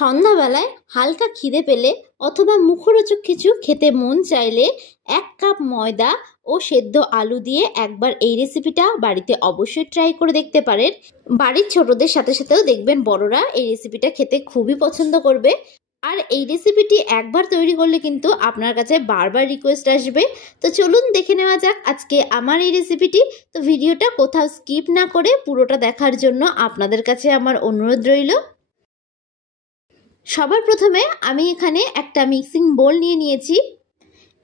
সন্ধ্যাবেলায় হালকা খিদে পেলে অথবা মুখরোচক কিছু খেতে মন চাইলে 1 কাপ ময়দা ও সেদ্ধ আলু দিয়ে একবার এই রেসিপিটা বাড়িতে অবশ্যই ট্রাই করে দেখতে পারেন। বাড়ির ছোটদের সাথে সাথেও দেখবেন বড়রা এই রেসিপিটা খেতে খুবই পছন্দ করবে। আর এই রেসিপিটি একবার তৈরি করলে কিন্তু আপনার কাছে বারবার রিকোয়েস্ট আসবে। তো চলুন দেখে নেওয়া যাক আজকে আমার এই রেসিপিটি। তো ভিডিওটা কোথাও স্কিপ না করে পুরোটা দেখার জন্য আপনাদের কাছে আমার অনুরোধ রইল। সবার প্রথমে আমি এখানে একটা মিক্সিং বোল নিয়ে নিয়েছি।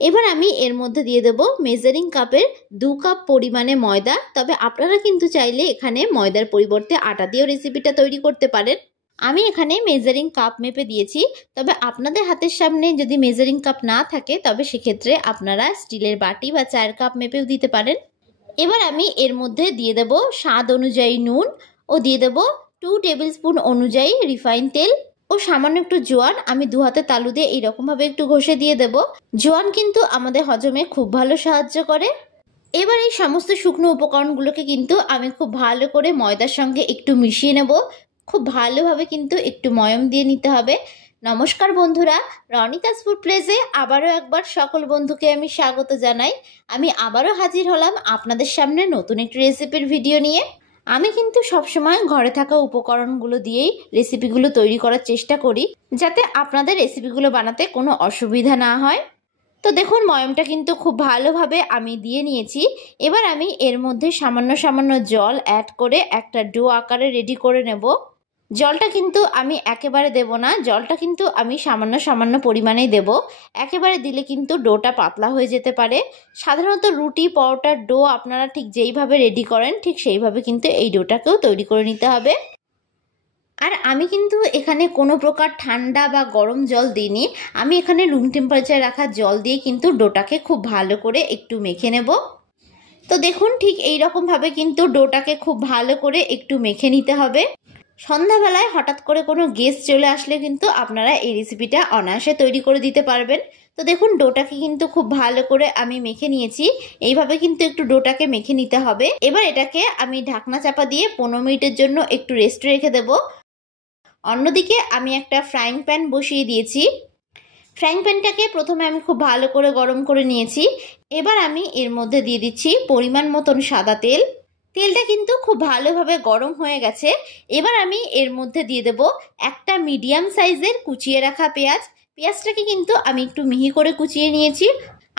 এবার আমি এর মধ্যে দিয়ে দেব মেজারিং কাপের 2 কাপ পরিমাণে ময়দা। তবে আপনারা কিন্তু চাইলে এখানে ময়দার পরিবর্তে আটা দিয়েও রেসিপিটা তৈরি করতে পারেন। আমি এখানে মেজারিং কাপ মেপে দিয়েছি। তবে আপনাদের হাতের সামনে যদি মেজারিং কাপ না থাকে তবে সেক্ষেত্রে আপনারা স্টিলের বাটি বা চায়ের কাপ মেপেও দিতে পারেন। এবার আমি এর মধ্যে দিয়ে দেব স্বাদ অনুযায়ী নুন ও দিয়ে দেব 2 টেবিল স্পুন অনুযায়ী রিফাইন তেল ও সামান্য একটু জোয়ান। আমি 2 হাতে তালু দিয়ে এইরকমভাবে একটু ঘষে দিয়ে দেব। জোয়ান কিন্তু আমাদের হজমে খুব ভালো সাহায্য করে। এবার এই সমস্ত শুকনো উপকরণগুলোকে কিন্তু আমি খুব ভালো করে ময়দার সঙ্গে একটু মিশিয়ে নেব। খুব ভালোভাবে কিন্তু একটু ময়ম দিয়ে নিতে হবে। নমস্কার বন্ধুরা, রনিতাস ফুড প্লেসে আবারও একবার সকল বন্ধুকে আমি স্বাগত জানাই। আমি আবারও হাজির হলাম আপনাদের সামনে নতুন একটি রেসিপির ভিডিও নিয়ে। আমি কিন্তু সবসময় ঘরে থাকা উপকরণগুলো দিয়েই রেসিপিগুলো তৈরি করার চেষ্টা করি, যাতে আপনাদের রেসিপিগুলো বানাতে কোনো অসুবিধা না হয়। তো দেখুন ময়মটা কিন্তু খুব ভালোভাবে আমি দিয়ে নিয়েছি। এবার আমি এর মধ্যে সামান্য সামান্য জল অ্যাড করে একটা ডো আকারে রেডি করে নেব। জলটা কিন্তু আমি একেবারে দেব না, জলটা কিন্তু আমি সামান্য সামান্য পরিমাণেই দেব। একেবারে দিলে কিন্তু ডোটা পাতলা হয়ে যেতে পারে। সাধারণত রুটি পরোটার ডো আপনারা ঠিক যেইভাবে রেডি করেন ঠিক সেইভাবে কিন্তু এই ডোটাকেও তৈরি করে নিতে হবে। আর আমি কিন্তু এখানে কোনো প্রকার ঠান্ডা বা গরম জল দিইনি। আমি এখানে রুম টেম্পারেচারে রাখা জল দিয়ে কিন্তু ডোটাকে খুব ভালো করে একটু মেখে নেব। তো দেখুন ঠিক এই রকমভাবে কিন্তু ডোটাকে খুব ভালো করে একটু মেখে নিতে হবে। সন্ধ্যাবেলায় হঠাৎ করে কোনো গেস্ট চলে আসলে কিন্তু আপনারা এই রেসিপিটা অনায়াসে তৈরি করে দিতে পারবেন। তো দেখুন ডোটাকে কিন্তু খুব ভালো করে আমি মেখে নিয়েছি। এইভাবে কিন্তু একটু ডোটাকে মেখে নিতে হবে। এবার এটাকে আমি ঢাকনা চাপা দিয়ে 15 মিনিটের জন্য একটু রেস্ট রেখে দেব। অন্যদিকে আমি একটা ফ্রাইং প্যান বসিয়ে দিয়েছি। ফ্রাইং প্যানটাকে প্রথমে আমি খুব ভালো করে গরম করে নিয়েছি। এবার আমি এর মধ্যে দিয়ে দিচ্ছি পরিমাণ মতন সাদা তেল। তেলটা কিন্তু খুব ভালোভাবে গরম হয়ে গেছে। এবার আমি এর মধ্যে দিয়ে দেব একটা মিডিয়াম সাইজের কুচিয়ে রাখা পেঁয়াজ। পেঁয়াজটাকে কিন্তু আমি একটু মিহি করে কুচিয়ে নিয়েছি।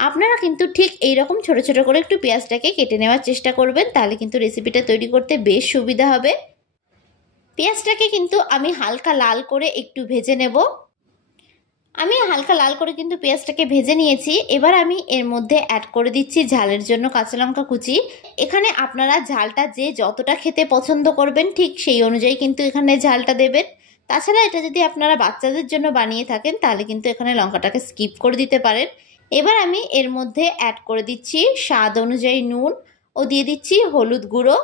আপনারা কিন্তু ঠিক এইরকম ছোট ছোট করে একটু পেঁয়াজটাকে কেটে নেওয়ার চেষ্টা করবেন, তাহলে কিন্তু রেসিপিটা তৈরি করতে বেশ সুবিধা হবে। পেঁয়াজটাকে কিন্তু আমি হালকা লাল করে একটু ভেজে নেব। আমি হালকা লাল করে কিন্তু পেঁয়াজটাকে ভেজে নিয়েছি। এবার আমি এর মধ্যে অ্যাড করে দিচ্ছি ঝালের জন্য কাঁচা লঙ্কা কুচি। এখানে আপনারা ঝালটা যে যতটা খেতে পছন্দ করবেন ঠিক সেই অনুযায়ী কিন্তু এখানে ঝালটা দেবেন। তাছাড়া এটা যদি আপনারা বাচ্চাদের জন্য বানিয়ে থাকেন তাহলে কিন্তু এখানে লঙ্কাটাকে স্কিপ করে দিতে পারেন। এবার আমি এর মধ্যে অ্যাড করে দিচ্ছি স্বাদ অনুযায়ী নুন ও দিয়ে দিচ্ছি হলুদ গুঁড়ো।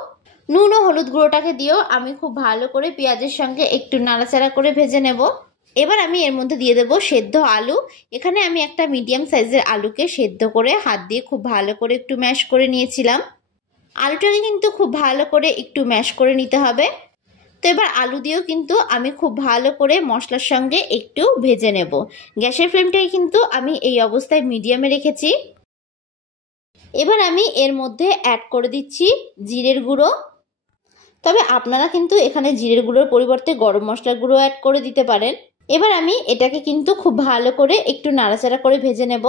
নুন ও হলুদ গুঁড়োটাকে দিয়েও আমি খুব ভালো করে পেঁয়াজের সঙ্গে একটু নাড়াচাড়া করে ভেজে নেব। এবার আমি এর মধ্যে দিয়ে দেবো সেদ্ধ আলু। এখানে আমি একটা মিডিয়াম সাইজের আলুকে সেদ্ধ করে হাত দিয়ে খুব ভালো করে একটু ম্যাশ করে নিয়েছিলাম। আলুটাকে কিন্তু খুব ভালো করে একটু ম্যাশ করে নিতে হবে। তো এবার আলু দিয়েও কিন্তু আমি খুব ভালো করে মশলার সঙ্গে একটু ভেজে নেব। গ্যাসের ফ্লেমটাই কিন্তু আমি এই অবস্থায় মিডিয়ামে রেখেছি। এবার আমি এর মধ্যে অ্যাড করে দিচ্ছি জিরের গুঁড়ো। তবে আপনারা কিন্তু এখানে জিরের গুঁড়োর পরিবর্তে গরম মশলার গুঁড়ো অ্যাড করে দিতে পারেন। এবার আমি এটাকে কিন্তু খুব ভালো করে একটু নাড়াচাড়া করে ভেজে নেব।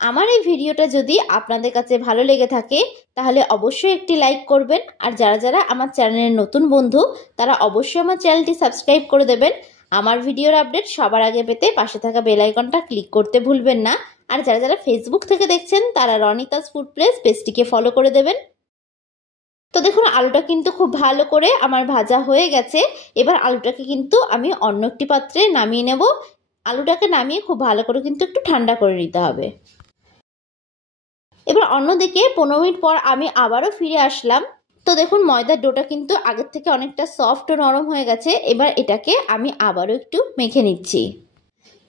আমার এই ভিডিওটা যদি আপনাদের কাছে ভালো লেগে থাকে তাহলে অবশ্যই একটি লাইক করবেন। আর যারা যারা আমার চ্যানেলের নতুন বন্ধু তারা অবশ্যই আমার চ্যানেলটি সাবস্ক্রাইব করে দেবেন। আমার ভিডিওর আপডেট সবার আগে পেতে পাশে থাকা বেল আইকনটা ক্লিক করতে ভুলবেন না। আর যারা যারা ফেসবুক থেকে দেখছেন তারা রনিতাস ফুড প্লেস পেজটিকে ফলো করে দেবেন। তো দেখুন আলুটা কিন্তু খুব ভালো করে আমার ভাজা হয়ে গেছে। এবার আলুটাকে কিন্তু আমি অন্য একটি পাত্রে নামিয়ে নেব। আলুটাকে নামিয়ে খুব ভালো করে কিন্তু একটু ঠান্ডা করে নিতে হবে। এবার অন্যদিকে 15 মিনিট পর আমি আবারও ফিরে আসলাম। তো দেখুন ময়দার ডোটা কিন্তু আগের থেকে অনেকটা সফট ও নরম হয়ে গেছে। এবার এটাকে আমি আবারও একটু মেখে নিচ্ছি।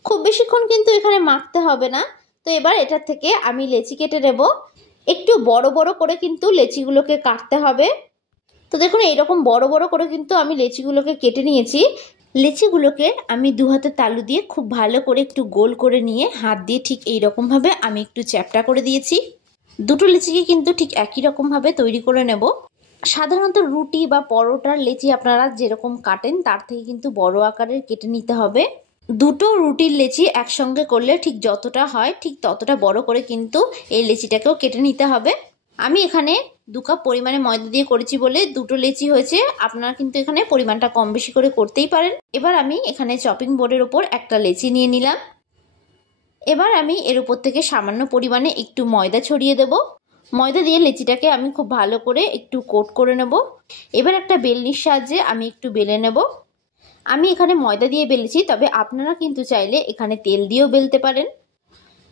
খুব বেশিক্ষণ কিন্তু এখানে মাখতে হবে না। তো এবার এটা থেকে আমি লেচি কেটে নেব। একটু বড় বড় করে কিন্তু লেচিগুলোকে কাটতে হবে। তো দেখুন এইরকম বড় বড় করে কিন্তু আমি লেচিগুলোকে কেটে নিয়েছি। লেচিগুলোকে আমি দু হাতের তালু দিয়ে খুব ভালো করে একটু গোল করে নিয়ে হাত দিয়ে ঠিক এই রকমভাবে আমি একটু চ্যাপ্টা করে দিয়েছি। দুটো লেচিকে কিন্তু ঠিক একই রকমভাবে তৈরি করে নেব। সাধারণত রুটি বা পরোটার লেচি আপনারা যেরকম কাটেন তার থেকে কিন্তু বড় আকারের কেটে নিতে হবে। দুটো রুটির লেচি একসঙ্গে করলে ঠিক যতটা হয় ঠিক ততটা বড় করে কিন্তু এই লেচিটাকেও কেটে নিতে হবে। আমি এখানে 2 কাপ পরিমাণে ময়দা দিয়ে করেছি বলে দুটো লেচি হয়েছে, আপনারা কিন্তু এখানে পরিমাণটা কম বেশি করে করতেই পারেন। এবার আমি এখানে চপিং বোর্ডের ওপর একটা লেচি নিয়ে নিলাম। এবার আমি এর উপর থেকে সামান্য পরিমাণে একটু ময়দা ছড়িয়ে দেব। ময়দা দিয়ে লেচিটাকে আমি খুব ভালো করে একটু কোট করে নেব। এবার একটা বেলনির সাহায্যে আমি একটু বেলে নেব। আমি এখানে ময়দা দিয়ে বেলেছি, তবে আপনারা কিন্তু চাইলে এখানে তেল দিয়েও বেলতে পারেন।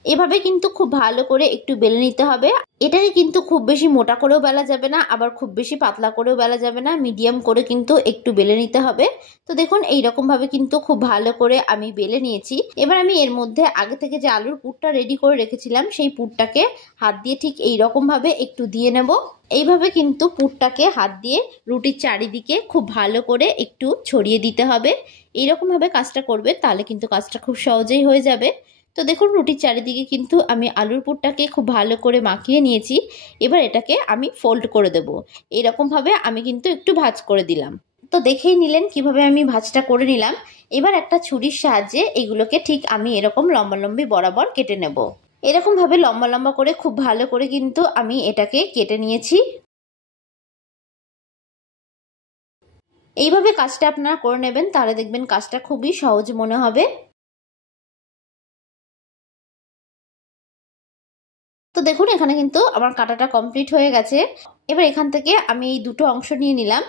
এভাবে কিন্তু খুব ভালো করে একটু বেলে নিতে হবে। এটাকে কিন্তু খুব বেশি মোটা করেও বেলা যাবে না, আবার খুব বেশি পাতলা করেও বেলা যাবে না, মিডিয়াম করে কিন্তু একটু বেলে নিতে হবে। তো দেখুন এইরকম ভাবে কিন্তু খুব ভালো করে আমি বেলে নিয়েছি। এবার আমি এর মধ্যে আগে থেকে যে আলুর পুরটা রেডি করে রেখেছিলাম সেই পুরটাকে হাত দিয়ে ঠিক এইরকম ভাবে একটু দিয়ে নেব। এইভাবে কিন্তু পুরটাকে হাত দিয়ে রুটির চারিদিকে খুব ভালো করে একটু ছড়িয়ে দিতে হবে। এইরকম ভাবে কাজটা করবে, তাহলে কিন্তু কাজটা খুব সহজেই হয়ে যাবে। তো দেখুন রুটির চারিদিকে কিন্তু আমি আলুর পুরটাকে খুব ভালো করে মাখিয়ে নিয়েছি। এবার এটাকে আমি ফোল্ড করে দেব। এইরকমভাবে আমি কিন্তু একটু ভাঁজ করে দিলাম। তো দেখেই নিলেন কিভাবে আমি ভাঁজটা করে নিলাম। এবার একটা ছুরির সাহায্যে এগুলোকে ঠিক আমি এরকম লম্বালম্বি বরাবর কেটে নেব। এরকমভাবে লম্বা লম্বা করে খুব ভালো করে কিন্তু আমি এটাকে কেটে নিয়েছি। এইভাবে কাজটা আপনারা করে নেবেন, তাহলে দেখবেন কাজটা খুবই সহজ মনে হবে। তো দেখুন এখানে কিন্তু আমার কাটাটা কমপ্লিট হয়ে গেছে। এবার এখান থেকে আমি এই দুটো অংশ নিয়ে নিলাম।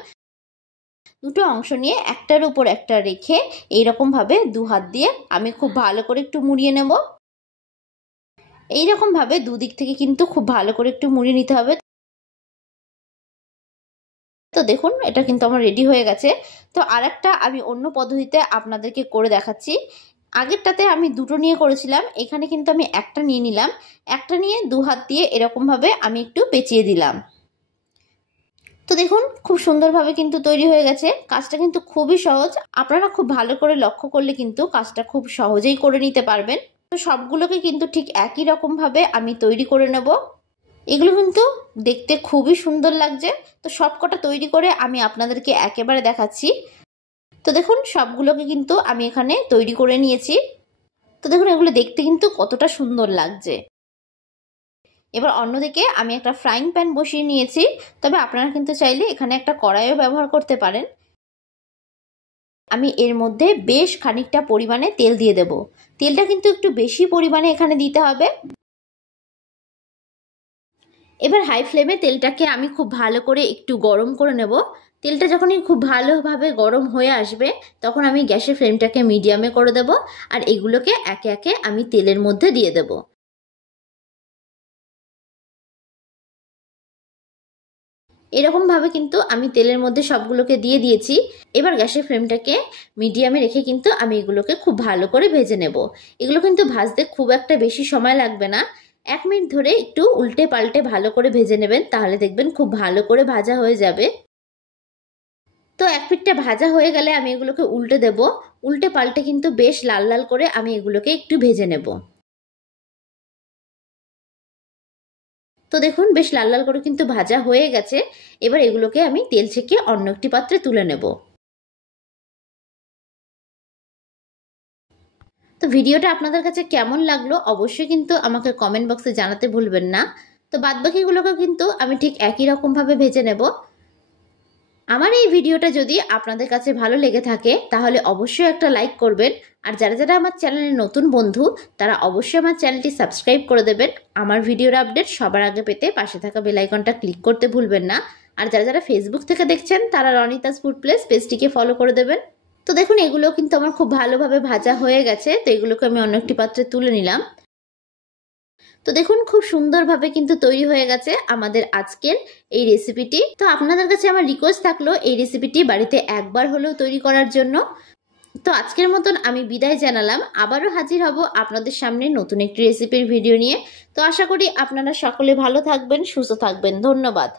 দুটো অংশ নিয়ে একটার উপর একটা রেখে এইরকম ভাবে দু হাত দিয়ে আমি খুব ভালো করে একটু মুড়িয়ে নেব। এইরকম ভাবে দুদিক থেকে কিন্তু খুব ভালো করে একটু মুড়িয়ে নিতে হবে। তো দেখুন এটা কিন্তু আমার রেডি হয়ে গেছে। তো আরেকটা আমি অন্য পদ্ধতিতে আপনাদেরকে করে দেখাচ্ছি। আগেরটাতে আমি দুটো নিয়ে করেছিলাম, এখানে কিন্তু আমি একটা নিয়ে নিলাম। একটা নিয়ে দু হাত দিয়ে এরকম ভাবে আমি একটু পেঁচিয়ে দিলাম। তো দেখুন খুব সুন্দরভাবে কিন্তু তৈরি হয়ে গেছে। কাজটা কিন্তু খুবই সহজ, আপনারা খুব ভালো করে লক্ষ্য করলে কিন্তু কাজটা খুব সহজেই করে নিতে পারবেন। তো সবগুলোকে কিন্তু ঠিক একই রকম ভাবে আমি তৈরি করে নেব। এগুলো কিন্তু দেখতে খুবই সুন্দর লাগছে। তো সবকটা তৈরি করে আমি আপনাদেরকে একেবারে দেখাচ্ছি। তো দেখুন সবগুলোকে কিন্তু আমি এখানে তৈরি করে নিয়েছি। তো দেখুন এগুলো দেখতে কিন্তু কতটা সুন্দর লাগছে। এবার অন্যদিকে আমি একটা ফ্রাইং প্যান বসিয়ে নিয়েছি, তবে আপনারা কিন্তু চাইলে এখানে একটা কড়াইও ব্যবহার করতে পারেন। আমি এর মধ্যে বেশ খানিকটা পরিমাণে তেল দিয়ে দেব। তেলটা কিন্তু একটু বেশি পরিমাণে এখানে দিতে হবে। এবার হাই ফ্লেমে তেলটাকে আমি খুব ভালো করে একটু গরম করে নেব। তেলটা যখনই খুব ভালোভাবে গরম হয়ে আসবে তখন আমি গ্যাসের ফ্লেমটাকে মিডিয়ামে করে দেব, আর এগুলোকে একে একে আমি তেলের মধ্যে দিয়ে দেব। এরকমভাবে কিন্তু আমি তেলের মধ্যে সবগুলোকে দিয়ে দিয়েছি। এবার গ্যাসের ফ্লেমটাকে মিডিয়ামে রেখে কিন্তু আমি এগুলোকে খুব ভালো করে ভেজে নেব। এগুলো কিন্তু ভাজতে খুব একটা বেশি সময় লাগবে না। 1 মিনিট ধরে একটু উল্টে পাল্টে ভালো করে ভেজে নেবেন, তাহলে দেখবেন খুব ভালো করে ভাজা হয়ে যাবে। তো এক পিঠটা ভাজা হয়ে গেলে আমি এগুলোকে উল্টে দেব। উল্টে পাল্টে কিন্তু বেশ লাল লাল করে আমি এগুলোকে একটু ভেজে নেব। তো দেখুন বেশ লাল লাল করে কিন্তু ভাজা হয়ে গেছে। এবার এগুলোকে আমি তেল ছেঁকে অন্য একটি পাত্রে তুলে নেব। তো ভিডিওটা আপনাদের কাছে কেমন লাগলো অবশ্যই কিন্তু আমাকে কমেন্ট বক্সে জানাতে ভুলবেন না। তো বাদবাকিগুলোকে কিন্তু আমি ঠিক একই রকমভাবে ভেজে নেব। আমার এই ভিডিওটা যদি আপনাদের কাছে ভালো লেগে থাকে তাহলে অবশ্যই একটা লাইক করবেন, আর যারা যারা আমার চ্যানেলের নতুন বন্ধু তারা অবশ্যই আমার চ্যানেলটি সাবস্ক্রাইব করে দেবেন। আমার ভিডিওর আপডেট সবার আগে পেতে পাশে থাকা বেল আইকনটা ক্লিক করতে ভুলবেন না। আর যারা যারা ফেসবুক থেকে দেখছেন তারা রনিতাস ফুড প্লেস পেজটিকে ফলো করে দেবেন। তো দেখুন এগুলো কিন্তু আমার খুব ভালোভাবে ভাজা হয়ে গেছে। তো এগুলোকে আমি অন্য একটি পাত্রে তুলে নিলাম। তো দেখুন খুব সুন্দরভাবে কিন্তু তৈরি হয়ে গেছে আমাদের আজকের এই রেসিপিটি। তো আপনাদের কাছে আমার রিকোয়েস্ট থাকলো এই রেসিপিটি বাড়িতে একবার হলেও তৈরি করার জন্য। তো আজকের মতন আমি বিদায় জানালাম। আবারও হাজির হব আপনাদের সামনে নতুন একটি রেসিপির ভিডিও নিয়ে। তো আশা করি আপনারা সকলে ভালো থাকবেন, সুস্থ থাকবেন। ধন্যবাদ।